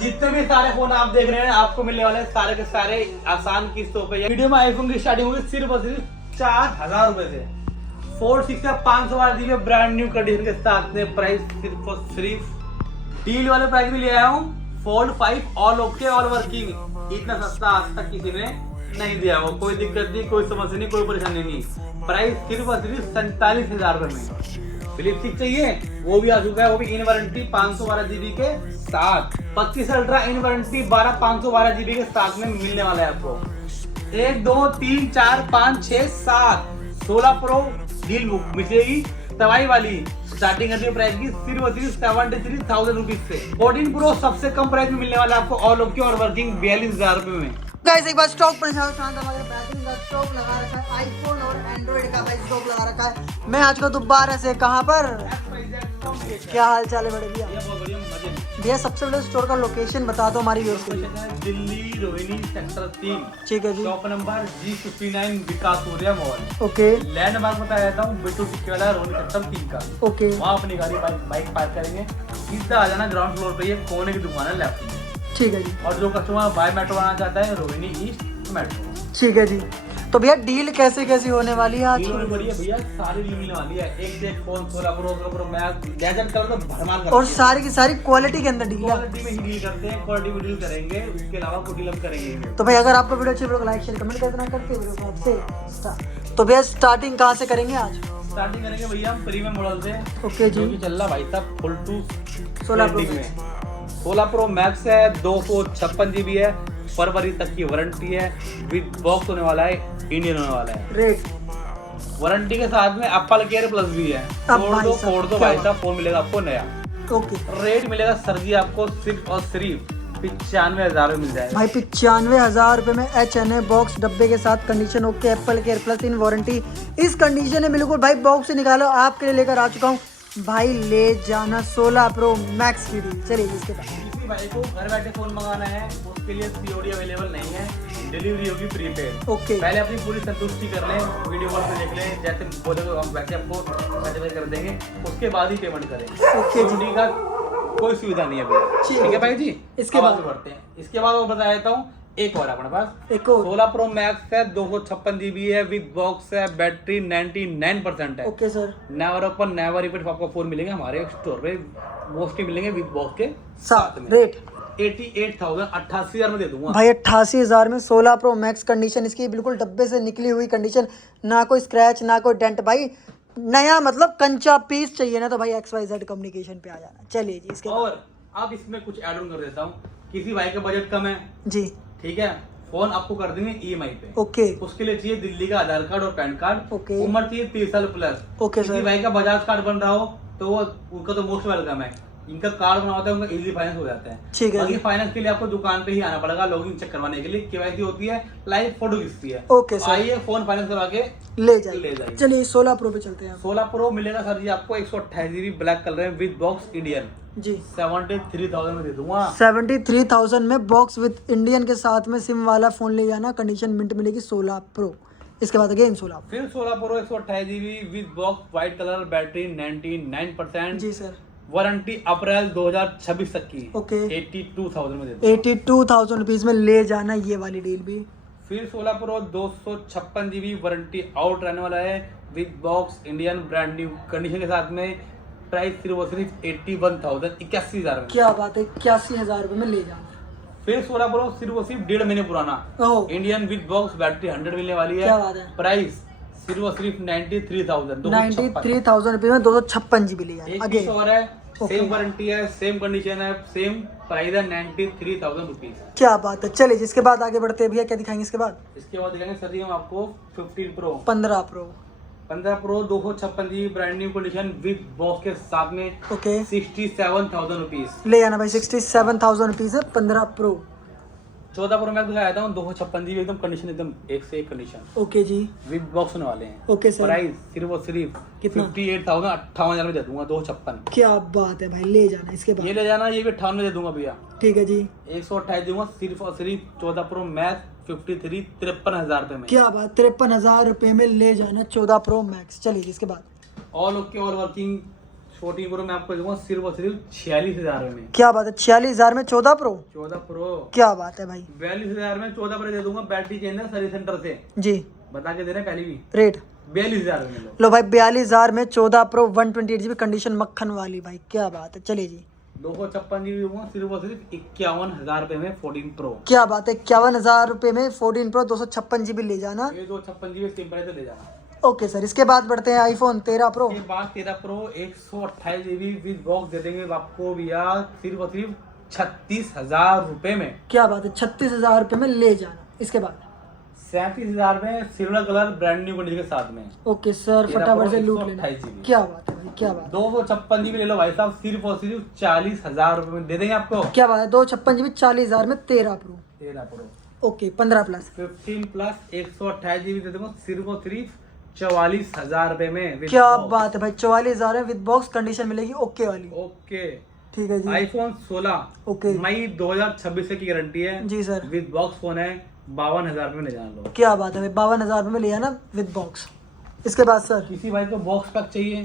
जितने भी सारे फोन आप देख रहे हैं आपको मिलने वाले हैं सारे के सारे आसान किस्तों पे। वीडियो में आईफोन की स्टार्टिंग होगी सिर्फ और सिर्फ 4000 रुपए से। 4 6 512 जीबी ब्रांड न्यू कंडीशन के साथ में प्राइस सिर्फ और सिर्फ डील वाले प्राइस में ले आया हूँ। Fold 5 all okay all working. इतना सस्ता आज तक किसी ने नहीं दिया हो। कोई दिक्कत नहीं, कोई समस्या नहीं, कोई परेशानी नहीं। प्राइस सिर्फ और सिर्फ 47,000 रुपए में। फिलिप 6 चाहिए वो भी आ चुका है, वो भी इन वारंटी 512 जीबी के साथ। 25 अल्ट्रा इन वारंटी 512 जीबी के साथ में मिलने वाला है आपको। 1 2 3 4 5 6 7 16 प्रो डील बुक मिलेगी दवाई वाली। स्टार्टिंग करने प्राइस की सिर्फ और सिर्फ 73,000 रुपीज से। 14 प्रो सबसे कम प्राइस में मिलने वाला है आपको ऑल ओके और वर्किंग 42,000 रुपए में। गाइस एक बार स्टॉक पर बेहतरीन का स्टॉक लगा रखा है। आईफोन और एंड्रॉइड का भाई स्टॉक लगा रखा है। मैं आज का दोबारा से कहाँ पर, क्या हाल चाल है बड़े भैया? भैया सबसे पहले स्टोर का लोकेशन बता दो हमारी व्यूअर्स के लिए। दिल्ली रोहिणी सेक्टर 3। ठीक है जी। शॉप नंबर G59 विकास सूर्या मॉल। ओके। लैंडमार्क बता देता हूँ, बिट्टू टिक्की वाला रोहिणी सेक्टर 3 का। ओके। वहाँ अपनी गाड़ी बाइक पार्क करेंगे, सीधा आ जाना ग्राउंड फ्लोर पे। ये कोने की दुकान है लेफ्ट में। ठीक है जी। और जो कस्टमर बाय मेट्रो आना चाहता है रोहिणी ईस्ट मेट्रो। ठीक है जी। तो भैया डील कैसे कैसी होने वाली है आज? बढ़िया भैया, सारी डील मिलने वाली है। एक से एक फोन 16 प्रो मैक्स गैजेट कर लो भरमार कर। और सारी की सारी क्वालिटी के अंदर डील है। क्वालिटी में ही डील करते हैं, क्वालिटी में डील करेंगे, उसके अलावा कोई डील हम करेंगे। तो भाई अगर आपको वीडियो अच्छी लगे लाइक शेयर कमेंट करना करके वीडियो को आपसे। तो भैया स्टार्टिंग कहाँ से करेंगे आज? स्टार्टिंग करेंगे भैया हम प्रीमियम मॉडल से। ओके जी। चल रहा भाई साहब फुल टू 16 प्रो मैक्स है। 256 जीबी है। फरवरी तक की वारंटी है। विद बॉक्स होने वाला है, इंडियन होने वाला है। रेट वारंटी के साथ में एप्पल केयर प्लस भी है। फोड़ दो भाई साहब, फोन मिलेगा आपको नया। ओके। रेट मिलेगा सर जी आपको सिर्फ और सिर्फ 95,000 में मिल जाएगा भाई। 95,000 रुपए में HNA बॉक्स डब्बे के साथ, condition okay, Apple care plus इन वारंटी। इस कंडीशन में बिल्कुल भाई बॉक्स से निकालो, आपके लिए लेकर आ चुका हूँ भाई। ले जाना 16 प्रो मैक्स की डील। चलिए इसके बाद किसी भाई को घर बैठे फोन मंगाना है उसके लिए COD अवेलेबल नहीं है, डिलीवरी होगी प्रीपेड। ओके। पहले अपनी पूरी संतुष्टि कर लें, वीडियो कॉल पे देख लें, जैसे बोले हम वैसे आपको पैसे कर देंगे, उसके बाद ही पेमेंट करें। ओके। COD का कोई सुविधा नहीं है भैया। ठीक है भाई जी। इसके बाद बढ़ते हैं। इसके बाद वो बता देता हूँ एक और अपने पास एक और 16 प्रो मैक्स है। 256 जीबी है, विद बॉक्स है, बैटरी 99% है। Okay sir. Never open never repeat आपको फोन मिलेंगे हमारे स्टोर पे। मोस्टली मिलेंगे विद बॉक्स के साथ में। रेट 88,000 88,000 में दे दूंगा भाई। 88,000 में 16 प्रो मैक्स कंडीशन इसकी बिल्कुल डब्बे से निकली हुई कंडीशन, ना कोई स्क्रैच ना कोई डेंट भाई। नया मतलब कंचा पीस चाहिए ना तो भाई XYZ कम्युनिकेशन पे आ जाना। चलिए जी इसके और अब इसमें कुछ ऐड ऑन कर देता हूँ। किसी भाई का बजट कम है जी, ठीक है, फोन आपको कर देंगे EMI पे। ओके। उसके लिए चाहिए दिल्ली का आधार कार्ड और पैन कार्ड। ओके। उम्र चाहिए 30 साल प्लस। ओके किसी सर। भाई का बजाज कार्ड बन रहा हो तो वो उनका तो मोस्ट वेलकम है। इनका कार्ड बना होता है, उनका इजी फाइनेंस हो जाता है। ठीक है। बाकी फाइनेंस के लिए आपको दुकान पे ही आना पड़ेगा लॉगिन चेक करवाने के लिए। KYC होती है, लाइव फोटो खींचती है। Okay sir. आइए फोन फाइनेंस करवा के ले जाइए। चलिए 16 प्रो पे चलते हैं। 16 प्रो मिलेगा सर जी आपको 128 जीबी ब्लैक कलर में विद बॉक्स इंडियन जी। 73,000 में दे दूंगा। 73,000 में बॉक्स विद इंडियन के साथ में सिम वाला फोन ले जाना। कंडीशन मिंट मिलेगी 16 प्रो। इसके बाद अगेन 16 फिर 16 pro 128 GB with box white colour, battery 99% जी सर। वारंटी अप्रैल 2026 तक की। ओके। 82,000 में दे दूंगा। 82,000 रुपीज में ले जाना ये वाली डील भी। फिर 16 प्रो 256 जीबी वारंटी आउट रहने वाला है with box Indian brand new condition के साथ में। प्राइस सिर्फ और सिर्फ 81,000 81,000 में। क्या बात है, 81,000 रुपए में ले जाना। फिर 16 प्रो सिर्फ और सिर्फ 1.5 महीने पुराना ओह इंडियन विद बॉक्स बैटरी 100 मिलने वाली है। क्या बात है। प्राइस सिर्फ और सिर्फ 93,000 93,000 रुपए में 256 जीबी ले जाना। एक अगेन पीस और है, ओके। सेम वारंटी है, सेम कंडीशन है, सेम प्राइस है 93,000 रुपीज। क्या बात है। चलिए जिसके बाद आगे बढ़ते हैं भैया, क्या दिखाएंगे इसके बाद? इसके बाद दिखाएंगे सर जी हम आपको 15 pro 15 pro 256 GB brand new condition with box के साथ में। ओके। 67,000 रुपीज ले जाना भाई। 67,000 रुपीज है 15 प्रो। 14 प्रो मैक्स दिखाया था 256 जीबी एकदम कंडीशन एकदम एक से एक कंडीशन ओके जी। विद बॉक्स होने वाले हैं। Okay sir. प्राइस सिर्फ और सिर्फ कितना? 58,000 58,000 में दे दूंगा 256। क्या बात है भाई, ले जाना। इसके बाद ये ले जाना, ये भी 58 में दे दूंगा भैया। ठीक है जी। 128 दूंगा सिर्फ और सिर्फ 14 प्रो मैक्स 53 53,000 रुपए में। क्या बात, 53,000 रुपए में ले जाना 14 प्रो मैक्स। चलिए इसके बाद all okay all working 14 pro मैं आपको दूंगा सिर्फ और सिर्फ 46,000 में। क्या बात है, 46,000 में 14 प्रो। 14 प्रो क्या बात है भाई। 42,000 में 14 प्रो दे दूंगा, बैटरी चेंज है सर्विस सेंटर से, जी बता के दे रहे हैं पहले भी। रेट 42,000 में लो। लो भाई 42,000 में 14 प्रो 128GB कंडीशन मक्खन वाली भाई, क्या बात है। चलिए जी 256 GB दूंगा सिर्फ और सिर्फ 51,000 रुपए में 14 प्रो। क्या बात है, 51,000 रुपए में 14 प्रो 256GB ले जाना। ये 256 GB सिंपल है तो ले जाना। ओके सर, इसके बाद बढ़ते हैं आईफोन 13 प्रो। इसके बाद 13 प्रो 128 GB विद बॉक्स दे देंगे आपको भैया सिर्फ और सिर्फ 36,000 रुपए में। क्या बात है, 36,000 रुपए में ले जाना। इसके बाद 37,000 में silver colour brand new condition के साथ में। ओके सर, 13 फटाफट से Pro लूट लेना। 128 GB। क्या बात है भाई, क्या बात है। 256 GB ले लो भाई साहब, सिर्फ और सिर्फ 40,000 रुपए में दे देंगे आपको। क्या बात है, 256GB 40,000 में 13 pro. 13 pro okay 15 plus 15 plus 128 GB दे दूंगा सिर्फ और सिर्फ 44,000 रुपए में। with क्या box। बात है भाई, 44,000 में विद बॉक्स कंडीशन मिलेगी ओके वाली। ओके ठीक है जी। आईफोन 16 ओके मई 2026 की गारंटी है जी सर। विद बॉक्स फोन है, 52,000 में ले जाना लो। क्या बात है भाई, 52,000 रुपए में लिया ना विद बॉक्स। इसके बाद सर किसी भाई को बॉक्स पैक चाहिए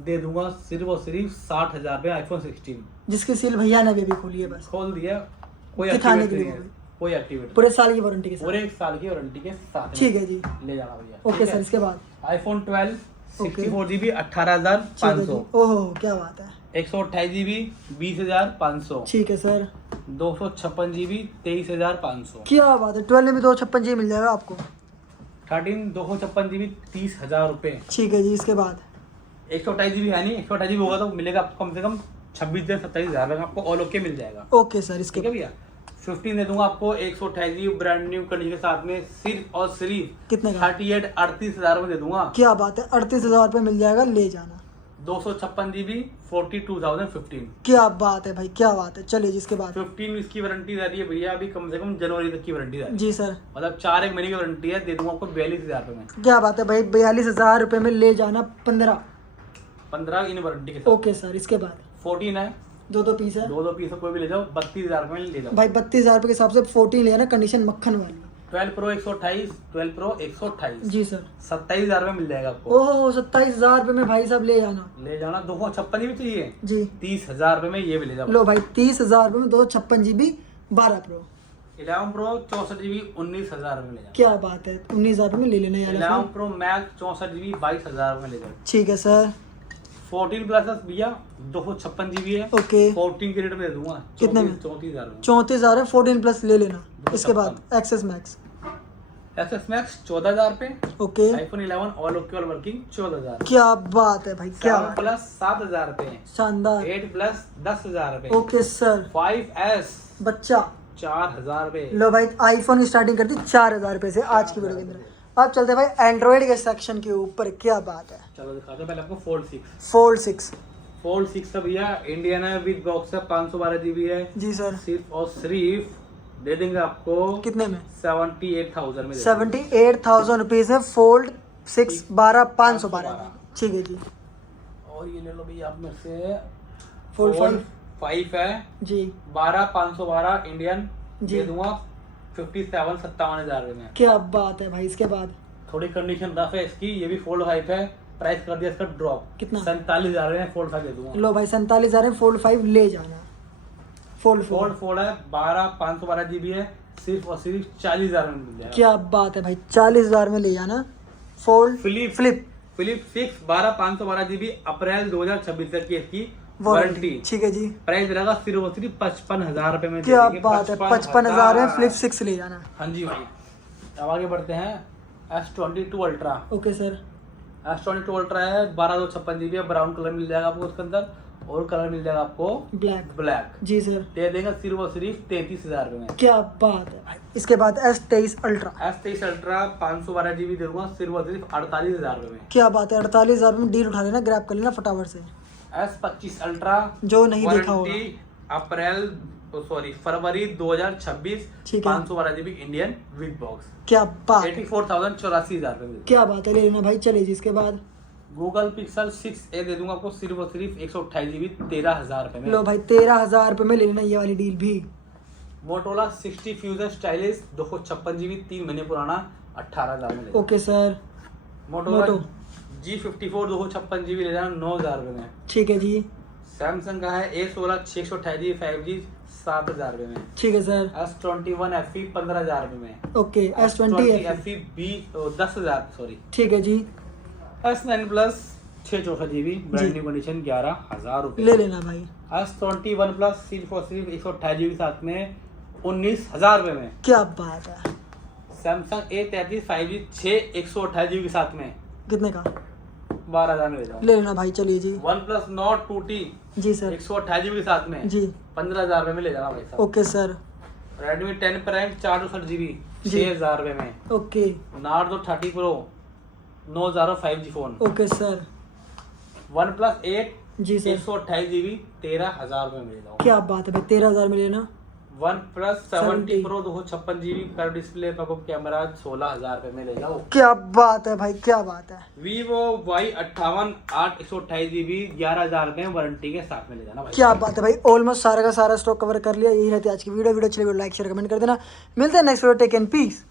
दे दूंगा सिर्फ और सिर्फ 60,000 में आईफोन 16 जिसकी सील भैया ने अभी खोली है, बस खोल दिया, कोई दिखाने एक्टिवेट के लिए नहीं है, वो भी। कोई एक्टिवेट पूरे साल की वारंटी के साथ। पूरे 1 साल की वारंटी के साथ ठीक है जी, ले जाना भैया। ओके ठीक सर। है? इसके बाद आईफोन 12 ओके। 64 GB ठीक है जी। 18,500, ओहो क्या बात है। 128 GB 20,500, ठीक है सर। 256 GB 23,500, क्या बात है, 12 में 256GB मिल जाएगा आपको। 13 256 GB 30,000 रुपए। ठीक है जी। इसके बाद 128 GB है नहीं, 128 GB होगा तो मिलेगा आपको कम से कम 26 से 27,000 रुपए में आपको ऑल ओके मिल जाएगा। Okay sir. इसके ठीक है भैया। 15 दे दूंगा आपको 128 GB ब्रांड न्यू कंडीशन के साथ में सिर्फ और सिर्फ कितने का। 38,000 में दे दूंगा। क्या बात है, 38,000 रुपए मिल जाएगा, ले जाना। 256 GB 42,015, क्या बात है भाई, क्या बात है। चलिए जिसके बाद 15 इसकी वारंटी रह रही है भैया अभी कम से कम जनवरी तक की वारंटी रह रही है, जी सर। मतलब 4 एक महीने की वारंटी है, दे दूंगा आपको 42,000 रुपए में। क्या बात है भाई, 42,000 रुपए में ले जाना 15 इन वारंटी के साथ। Okay sir. इसके बाद 14 है, 2 पीस है 2 पीस कोई भी ले जाओ, 32,000 रुपए में ले जाओ भाई। 32,000 रुपए के हिसाब से 14 ले ना, कंडीशन मक्खन वाली। 12 प्रो 128, 12 प्रो 128, जी सर। 27,000 में मिल जाएगा आपको। ओहो 27,000 रुपए में भाई साहब ले जाना। ले जाना 256 भी चाहिए, जी 30,000 रुपए में ये भी ले जाओ। लो भाई 30,000 रुपए में 256GB 12 प्रो। 11 प्रो 64 GB 19,000 रुपए में ले जाओ। क्या बात है, 19,000 रुपए में ले लेना यार 11 फोन। प्रो मैक्स 64 GB 22,000 रुपए में ले जाओ। ठीक है सर। 14 प्लस भैया 256 GB है, ओके 14 के रेट में दे दूंगा। कितने में? 34,000 में। 34,000 है, 14 प्लस ले लेना। इसके बाद 256 एक्सेस मैक्स। एक्सेस मैक्स 14,000 पे, okay iPhone 11 all okay all working 14,000, क्या बात है भाई, क्या 7 बात है। प्लस 7,000 पे, शानदार। 8 प्लस 10,000 पे, ओके सर। 5S बच्चा 4,000 पे। लो भाई आईफोन की स्टार्टिंग करती 4,000 रुपए से आज की वीडियो के अंदर। अब चलते हैं भाई एंड्रॉइड के सेक्शन के ऊपर। क्या बात है। चलो दिखाते हैं पहले आपको फोल्ड 6। फोल्ड 6 फोल्ड 6 का भैया इंडियन है विद बॉक्स है, 512 GB है, जी सर। सिर्फ और सिर्फ दे देंगे आपको कितने में? 78,000 में। 78,000 रुपीज में फोल्ड 6 512। ठीक है जी। और ये ले लो भैया आप मेरे से फोल्ड 5 है जी 12,512 इंडियन, जी। दे दूंगा 57,000 रुपए में। क्या बात है भाई। इसके बाद थोड़ी कंडीशन रफ है इसकी, ये भी फोल्ड 5 है, प्राइस कर दिया इसका ड्रॉप, कितना? 47,000 में फोल्ड 5 दे दूंगा। लो भाई 47,000 में फोल्ड 5 ले जाना। फोल्ड 4 फोल्ड है 12,512 GB है, सिर्फ और सिर्फ 40,000 में मिल जाएगा। क्या बात है भाई, 40,000 में ले जाना। फोल्ड फिलिप फ्लिप 6 12,512 GB अप्रैल 2026 तक की इसकी वारंटी। वारंटी। ठीक है जी। प्राइस रहेगा सिर्फ और सिर्फ 55,000 रुपए में। क्या दे देंगे, बात है, 55,000 में फ्लिप 6 ले जाना। हाँ जी भाई। अब आगे बढ़ते हैं S22 ultra. Okay sir. S22 ultra है 12,256 GB है, ब्राउन कलर मिल जाएगा आपको उसके अंदर, और कलर मिल जाएगा आपको ब्लैक। ब्लैक। जी सर। दे देंगे सिर्फ और सिर्फ 33,000 रुपए में। क्या बात है भाई। इसके बाद S23 ultra. S23 ultra 512 GB दे दूंगा सिर्फ और सिर्फ 48,000 रुपए में। क्या बात है, 48,000 में डील उठा लेना, ग्रैब कर लेना फटाफट से। S25 अल्ट्रा जो नहीं देखा होगा। फरवरी 2026, ठीक है। 512 GB इंडियन विद बॉक्स, क्या बात है। 84,084 रुपए में। क्या बात है, ले लेना भाई। चलिए जी। इसके बाद गूगल पिक्सल 6a दे दूंगा आपको सिर्फ और सिर्फ 128 GB 13,000 रुपए में। लो भाई 13,000 रुपए में ले लेना ये वाली डील भी। मोटोला 60 फ्यूजन स्टाइलिश 256 GB 3 महीने पुराना 18,000 में ले। Okay sir. मोटोला मोटो G54 256 GB ले जाना 9,000 रुपये में। ठीक है जी। सैमसंग का है A16 628 GB 5G 7,000 रुपये में। ठीक है सर। S21 FE 15,000 रुपये में। ओके। S20 FE 10,000 sorry. ठीक है जी। S9 Plus 664 GB brand new condition 11,000 रुपये ले लेना भाई। S21 Plus सिर्फ और सिर्फ 128 GB के साथ में 19,000 रुपये में। क्या बात है। सैमसंग A33 5G 6 128 GB के साथ में कितने का? 12,000 में ले जाओ। ले लेना भाई, चलिए जी। OnePlus Nord 2T जी सर। 128 GB के साथ में जी 15,000 रुपये में ले जाना भाई साहब। Okay sir. Redmi 10 Prime 460 GB जी। 6,000 रुपये में। Okay. Nardo 30 Pro 9,000 5G phone. Okay sir. OnePlus 8 जी सर। 128 GB 13,000 रुपये में ले जाओ। क्या बात है भाई, 13,000 में लेना। OnePlus 70 Pro 256 GB पर डिस्प्ले पॉपअप कैमरा 16,000 रुपये में ले जाओ। क्या बात है भाई, क्या बात है। Vivo Y58 8 128 GB 11,000 रुपये वारंटी के साथ में ले जाना भाई। क्या बात है भाई, ऑलमोस्ट सारा का सारा स्टॉक कवर कर लिया। यही रहती है आज की वीडियो। वीडियो अच्छी लगी लाइक शेयर कमेंट कर देना। मिलते हैं next video. Take and piece.